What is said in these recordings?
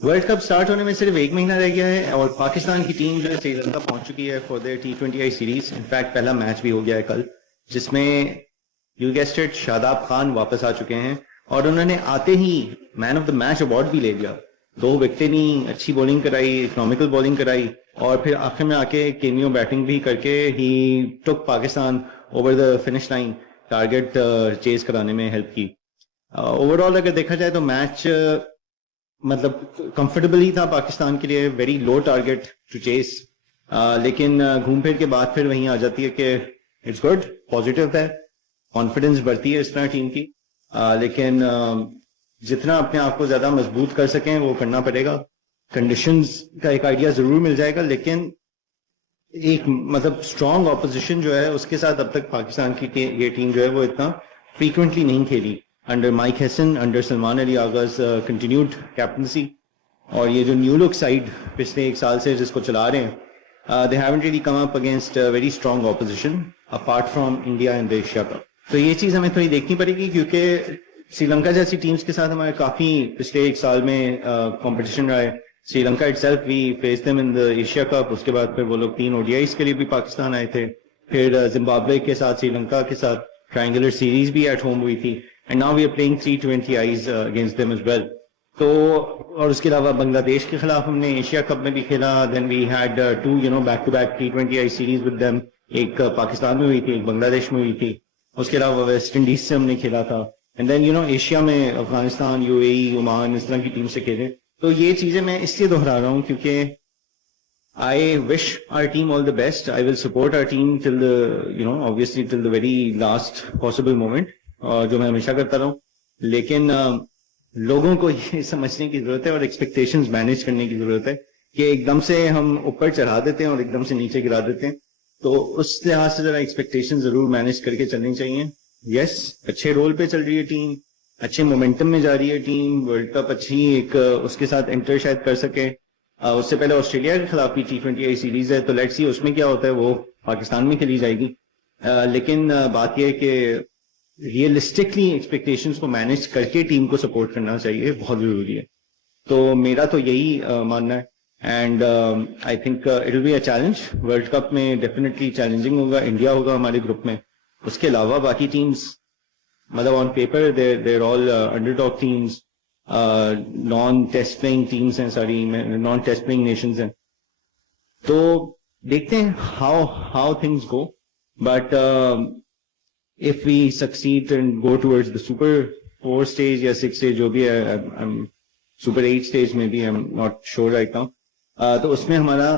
World cup start होने में सिर्फ एक महीना रह गया है और पाकिस्तान की टीम जो है श्रीलंका पहुंच चुकी है for their T20I series. In fact पहला मैच भी हो गया है कल, जिसमें you guessed it Shadab Khan वापस आ चुके हैं और उन्होंने आते ही man of the match award भी ले लिया। 2 विकेटें ली, अच्छी बॉलिंग कराई, इकोनॉमिकल बॉलिंग कराई और फिर आखिर में आके केमियो बैटिंग भी करके ही took Pakistan over the finish line, target chase कराने में हेल्प की। ओवरऑल अगर देखा जाए तो मैच मतलब कंफर्टेबल ही था पाकिस्तान के लिए, very low target to chase. लेकिन घूम फिर के बाद फिर वहीं आ जाती है कि इट्स गुड, पॉजिटिव है, कॉन्फिडेंस बढ़ती है इस तरह टीम की। लेकिन जितना अपने आप को ज्यादा मजबूत कर सकें वो करना पड़ेगा। कंडीशंस का एक आइडिया जरूर मिल जाएगा, लेकिन एक मतलब स्ट्रॉन्ग ऑपोजिशन जो है उसके साथ अब तक पाकिस्तान की ये टीम जो है वो इतना फ्रीक्वेंटली नहीं खेली। Under mic Hesson, under Salman Ali आगाज कंटिन्यूड कैप्टनसी, और ये जो न्यू लुक साइड पिछले 1 साल से जिसको चला रहे हैं, they haven't really come up against very strong opposition apart from India in the Asia cup. तो ये चीज हमें थोड़ी देखनी पड़ेगी, क्योंकि श्रीलंका जैसी टीम्स के साथ हमारे काफी पिछले 1 साल में कंपटीशन रहा है। Sri Lanka itself we face them in the Asia cup, उसके बाद फिर वो लोग 3 ODIs के लिए भी पाकिस्तान आए थे, फिर जिम्बाब्वे के साथ श्रीलंका के साथ ट्रायंगुलर सीरीज भी एट होम हुई थी, and now we are playing 320Is against them as well. तो और उसके अलावा बांग्लादेश के खिलाफ हमने एशिया कप में भी खेला, then we had 2 back to back T20I series with them, एक पाकिस्तान में हुई थी, एक बांग्लादेश में हुई थी। उसके अलावा वेस्ट इंडीज से हमने खेला था, एंड देन एशिया में अफगानिस्तान, UAE, ओमान, इस तरह की टीम से खेले। तो ये चीजें मैं इसलिए दोहरा रहा हूँ क्योंकि I wish our team all the best. I will support our team till the obviously till the very last possible moment, जो मैं हमेशा करता रहूं। लेकिन लोगों को ये समझने की जरूरत है और एक्सपेक्टेशंस मैनेज करने की जरूरत है कि एकदम से हम ऊपर चढ़ा देते हैं और एकदम से नीचे गिरा देते हैं। तो उस लिहाज से जरा एक्सपेक्टेशन जरूर मैनेज करके चलनी चाहिए। यस, अच्छे रोल पे चल रही है टीम, अच्छे मोमेंटम में जा रही है टीम, वर्ल्ड कप अच्छी एक उसके साथ एंटर शायद कर सके। उससे पहले ऑस्ट्रेलिया के खिलाफ भी T20I सीरीज है, तो लेट्स सी उसमें क्या होता है, वो पाकिस्तान में खेली जाएगी। लेकिन बात यह है कि रियलिस्टिकली एक्सपेक्टेशंस को मैनेज करके टीम को सपोर्ट करना चाहिए, बहुत जरूरी है। तो मेरा तो यही मानना है, and I think it will be a challenge. World cup में डेफिनेटली चैलेंजिंग होगा, इंडिया होगा हमारे ग्रुप में। उसके अलावा बाकी टीम्स मतलब on paper there all underdog teams, non test playing teams हैं, सारी नॉन टेस्ट प्लेइंग नेशंस हैं। तो देखते हैं how things go, but if we succeed and go towards the Super 4 stage या 6 stage जो भी है, I'm Super 8 stage में भी, I'm not sure right now, तो उसमें हमारा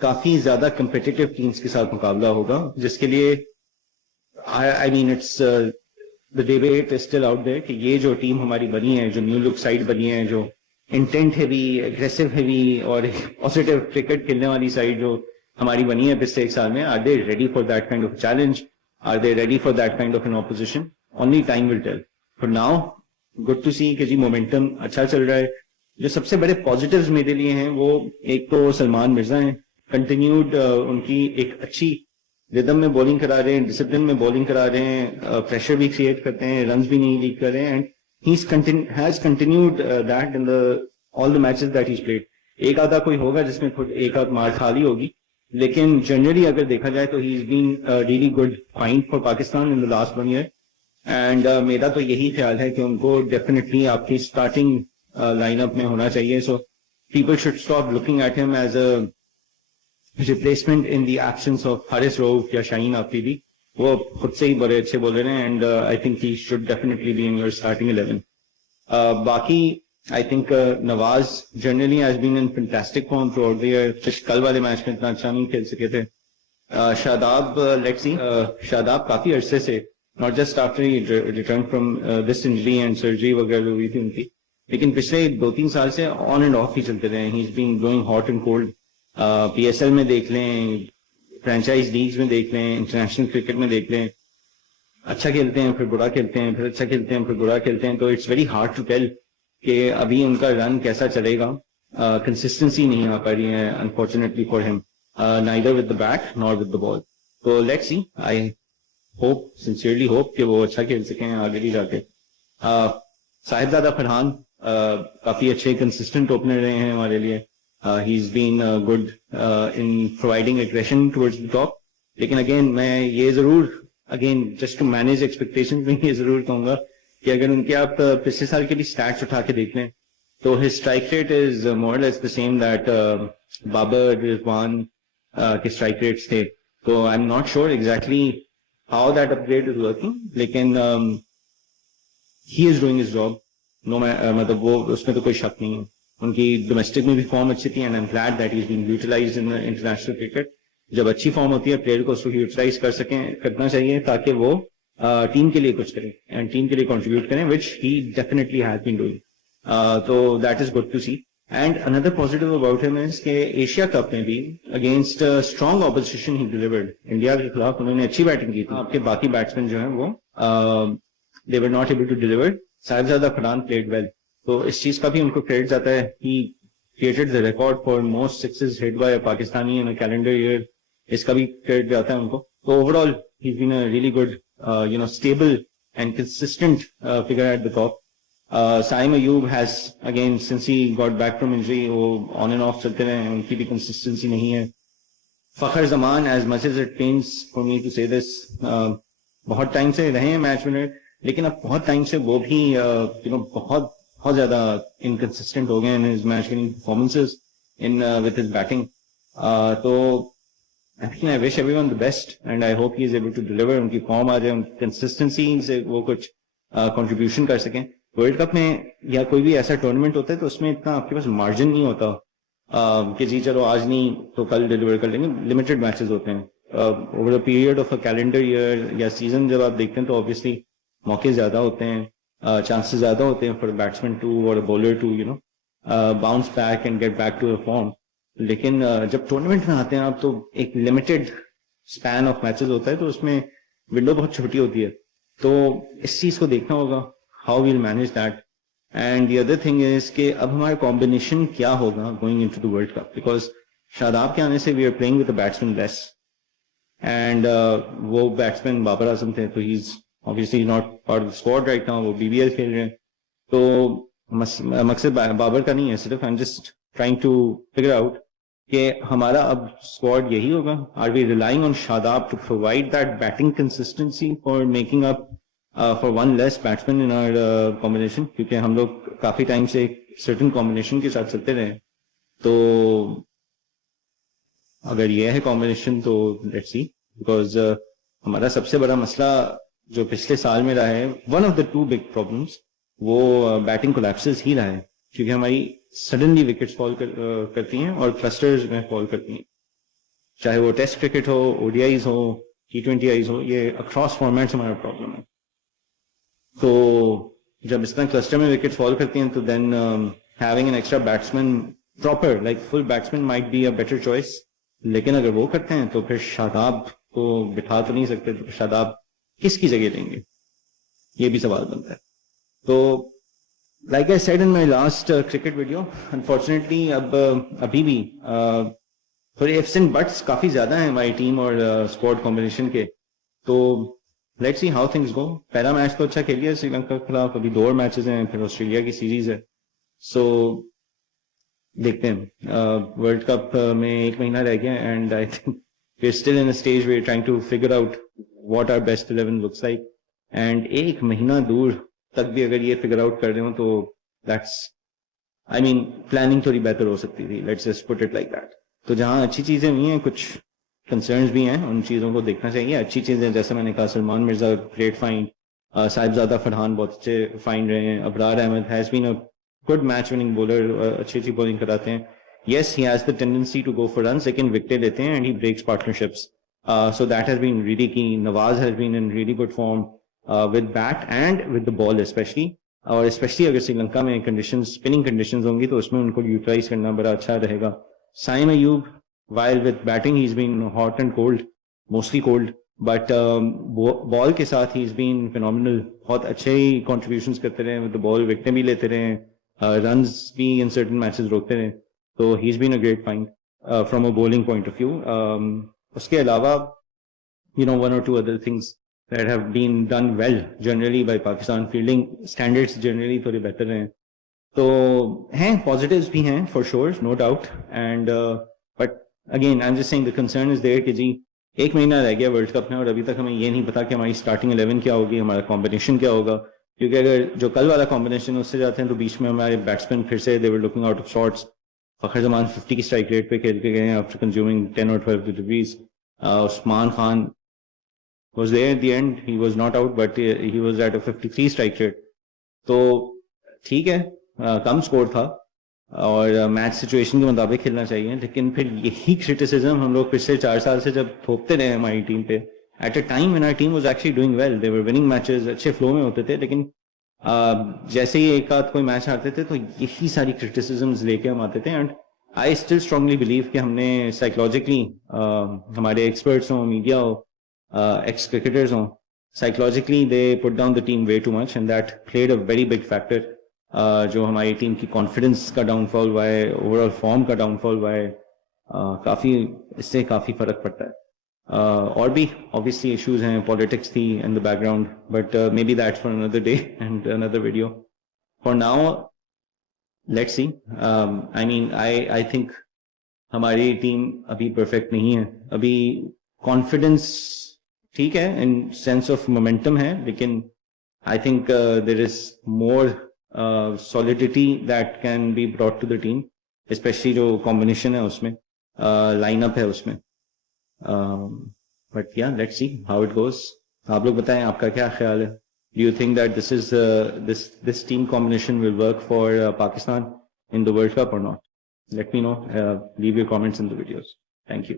काफी ज्यादा competitive teams के साथ मुकाबला होगा, जिसके लिए I mean it's the debate is still out there कि ये जो टीम हमारी बनी है, जो न्यू लुक साइड बनी है, जो इंटेंट हैवी, एग्रेसिव हैवी और पॉजिटिव क्रिकेट खेलने वाली साइड जो हमारी बनी है पिछले 1 साल में, are they ready for that kind of challenge? Are they ready for that kind of an opposition? Only time will tell. For now, good to see कि जी मोमेंटम अच्छा चल रहा है। जो सबसे बड़े पॉजिटिव्स मेरे लिए हैं वो एक तो सलमान मिर्जा हैं, कंटिन्यूड उनकी एक अच्छी रिदम में बॉलिंग करा रहे हैं, डिसिप्लिन में बॉलिंग करा रहे हैं, प्रेशर भी क्रिएट करते हैं, रन्स भी नहीं लीक कर रहे हैं, and he has continued that in the all the matches that he played. एक आधा कोई होगा जिसमें खुद एक आध मार खा ली होगी, लेकिन जनरली अगर देखा जाए तो he is been really good find for Pakistan in the last 1 year, and मेरा तो यही ख्याल है कि उनको डेफिनेटली आपकी स्टार्टिंग लाइनअप में होना चाहिए। So people should stop looking at him as a replacement in the absence of Haris Rauf या शाहीन आफरीदी। वो खुद से ही बड़े अच्छे बोल रहे हैं, and I think he should definitely be in your starting 11। बाकी I think Nawaz generally has been in fantastic form throughout the year. just कल वाले मैच में इतना अच्छा नहीं खेल सके थे। शादाब, let's see, शादाब काफी अरसे से, not just after he returned from this injury and surgery वगैरह हुई थी उनकी, लेकिन पिछले 2-3 साल से ऑन एंड ऑफ ही चलते रहे। He's been going hot and cold. PSL में देख लें, फ्रेंचाइज लीग्स में देख लें, इंटरनेशनल क्रिकेट में देख लें, अच्छा खेलते हैं फिर बुरा खेलते हैं, फिर अच्छा खेलते हैं फिर बुरा खेलते हैं। तो it's very hard to tell कि अभी उनका रन कैसा चलेगा। कंसिस्टेंसी नहीं आ पा रही है unfortunately for him, neither with the bat nor with the ball. तो let's see, I sincerely hope कि वो अच्छा खेल सकें आगे भी जाके। साहिबजादा फरहान काफी अच्छे कंसिस्टेंट ओपनर रहे हैं हमारे लिए. He is been good in providing aggression towards the top. लेकिन अगेन मैं ये जरूर जस्ट टू मैनेज एक्सपेक्टेशंस में ये जरूर कहूंगा कि अगर उनके आप पिछले साल के भी स्टैट्स उठा के देख लें तो his strike rate is more less the same that Babar Rizwan के स्ट्राइक रेट्स थे. तो I am not sure exactly how that upgrade is working, लेकिन he is doing his job. No मतलब वो उसमें तो कोई शक नहीं है. उनकी डोमेस्टिक में भी फॉर्म अच्छी थी and I am glad that he is being utilized in international cricket. जब अच्छी फॉर्म होती है प्लेयर को उसको यूटिलाइज करना चाहिए ताकि वो टीम के लिए कुछ करें एंड टीम के लिए कंट्रीब्यूट करें, which he definitely has been doing. तो that is good to see. And another positive about him is के एशिया कप में भी against strong opposition he delivered. India के खिलाफ उन्होंने अच्छी बैटिंग की थी. आपके बाकी बैट्समैन जो है वो they were not able to deliver. Sahibzada Farhan played well, तो इस चीज का भी उनको क्रेडिट जाता है. He created the record for most sixes hit by a Pakistani in a calendar year. इसका भी क्रेडिट जाता है उनको. तो overall he is been a really good stable and consistent figure at the top. Saim Ayub has again since he got back from injury वो on and off चलते रहे हैं, उनकी भी कंसिस्टेंसी नहीं है. फखर Zaman, as much as it pains for me to say this, बहुत time से रहे हैं मैच विनर, लेकिन अब बहुत टाइम से वो भी बहुत ज्यादा इनकंसिस्टेंट हो गए in match winning performances in with his batting. तो I wish everyone the best and I hope he is able to deliver. उनकी फॉर्म आ जाए, उनकी कंसिस्टेंसी से वो कुछ कंट्रीब्यूशन कर सकें. वर्ल्ड कप में या कोई भी ऐसा टूर्नामेंट होता है तो उसमें इतना आपके पास मार्जिन नहीं होता कि जी चलो आज नहीं तो कल डिलीवर कर लेंगे. लिमिटेड मैचेस होते हैं over the period of a calendar year या सीजन. जब आप देखते हैं तो ऑब्वियसली मौके ज्यादा होते हैं, चांसेस ज्यादा होते हैं फॉर बैट्समैन टू और bowler to bounce back and get back to a form. लेकिन जब टूर्नामेंट में आते हैं आप तो एक लिमिटेड स्पैन ऑफ मैचेस होता है तो उसमें विंडो बहुत छोटी होती है. तो इस चीज को देखना होगा how we'll manage that. And the other thing is कि अब हमारा combination क्या होगा going into the World Cup, because Shadab के आने से we are playing with a batsman less and वो batsman बाबर आजम थे तो he's obviously not part of the squad right now, वो BBL खेल रहे हैं. तो मकसद बाबर का नहीं है, सिर्फ I'm just trying to figure out कि हमारा अब squad यही होगा. Are we relying on Shadab to provide that batting consistency for making up for one less batsman in our combination, क्योंकि हम लोग काफी टाइम से एक certain combination के साथ चलते रहे. तो अगर ये है combination तो let's see, because हमारा सबसे बड़ा मसला जो पिछले साल में रहा है, one of the two big problems, वो बैटिंग collapses ही रहा है, क्योंकि हमारी suddenly wickets fall करती हैं और clusters में fall करती हैं. चाहे वो टेस्ट क्रिकेट हो, ODIs हो, T20Is हो, ये across formats हमारा प्रॉब्लम है. तो जब इस तरह क्लस्टर में विकेट फॉल करती हैं तो then having an extra batsman, proper like full batsman might be a better choice. लेकिन अगर वो करते हैं तो फिर शादाब को बिठा तो नहीं सकते, तो शादाब किसकी जगह लेंगे, ये भी सवाल बनता है. तो like I said in my last cricket video, unfortunately अब अभी भी थोड़े इफ्स एंड बट्स काफी ज्यादा हैं हमारी टीम और स्क्वाड कॉम्बिनेशन के. तो let's see how things go. पहला मैच तो अच्छा खेल लिया श्रीलंका के खिलाफ, अभी 2 और मैचेस हैं, फिर ऑस्ट्रेलिया की सीरीज है. सो देखते हैं. वर्ल्ड कप में 1 महीना रह गया and I think we are still in a stage we're trying to figure out what our best 11 looks like. And 1 महीना दूर तक भी अगर ये फिगर आउट कर रहे हो तो दैट्स प्लानिंग थोड़ी बेहतर हो सकती थी. Let's just put it like that. तो जहां अच्छी चीजें हुई हैं, कुछ कंसर्न्स भी हैं, उन चीजों को देखना चाहिए. अच्छी चीजें जैसे मैंने कहा, सलमान मिर्जा ग्रेट फाइंड, साहिबजादा फरहान बहुत अच्छे फाइंड रहे हैं, Abrar Ahmed has been a good match winning bowler, अच्छी बॉलिंग कराते हैं. Yes, he has the tendency to go for runs, लेकिन विकेट लेते हैं and he breaks partnerships. So that has been really key. Nawaz has been in really good form with bat and with the ball especially, और especially अगर श्रीलंका में conditions, spinning conditions होंगी तो उसमें उनको यूटिलाइज करना बड़ा अच्छा रहेगा. Saim Ayub, while with batting he's been hot and cold, mostly cold, but ball के साथ he's been phenomenal. बहुत अच्छे ही contributions करते रहे with the ball, विकेटें भी लेते रहे, runs भी in certain matches रोकते रहे. तो he's been a great find from a bowling point of view. उसके अलावा one or two other things that have been done well generally by Pakistan. Fielding standards generally थोड़े बेहतर हैं. तो हैं पॉजिटिव्स भी हैं for sure, no doubt, and but again I am just saying the concern is there कि जी 1 महीना रह गया वर्ल्ड कप में और अभी तक हमें ये नहीं पता कि हमारी स्टार्टिंग 11 क्या होगी, हमारा कॉम्बिनेशन क्या होगा, क्योंकि अगर जो कल वाला कॉम्बिनेशन उससे जाते हैं तो बीच में हमारे बैट्समैन फिर से they were looking out of shots. Fakhar Zaman 50 की स्ट्राइक रेट पे खेल के गए हैं after consuming 10 or 12 deliveries. Usman Khan was there at the end, he was not out but he was at a 53 strike rate, तो ठीक है कम स्कोर था और मैच सिचुएशन के मुताबिक खेलना चाहिए, लेकिन फिर यही क्रिटिसिज्म हम लोग पिछले 4 साल से जब थोपते रहे हमारी टीम पे, at a time when our team was actually doing well, they were winning matches, अच्छे फ्लो में होते थे, लेकिन जैसे ही एक आध कोई मैच हारते थे तो यही सारी क्रिटिसिज्म्स लेके हम आते थे। And I still strongly believe कि हमने साइकोलॉजिकली हमारे एक्सपर्ट्स हों, मीडिया हो, ex cricketers on, psychologically they put down the team way too much and that played a very big factor, जो हमारी टीम की कॉन्फिडेंस का डाउनफॉल हुआ है, ओवरऑल फॉर्म का डाउनफॉल हुआ है, काफी इससे काफी फर्क पड़ता है। और भी ऑब्वियसली इश्यूज हैं, पॉलिटिक्स थी in the background, but may be that's for another day and another video. For now let's see, I mean I think हमारी टीम अभी परफेक्ट नहीं है, अभी कॉन्फिडेंस ठीक है, इन सेंस ऑफ मोमेंटम है, लेकिन I think there is more solidity that can be brought to the team, especially जो कॉम्बिनेशन है उसमें, लाइनअप है उसमें। But yeah let's see how it goes. आप लोग बताएं आपका क्या ख्याल है, do you think that this is this team combination will work for Pakistan in the world cup और not? Let me know, leave your comments in the videos. Thank you.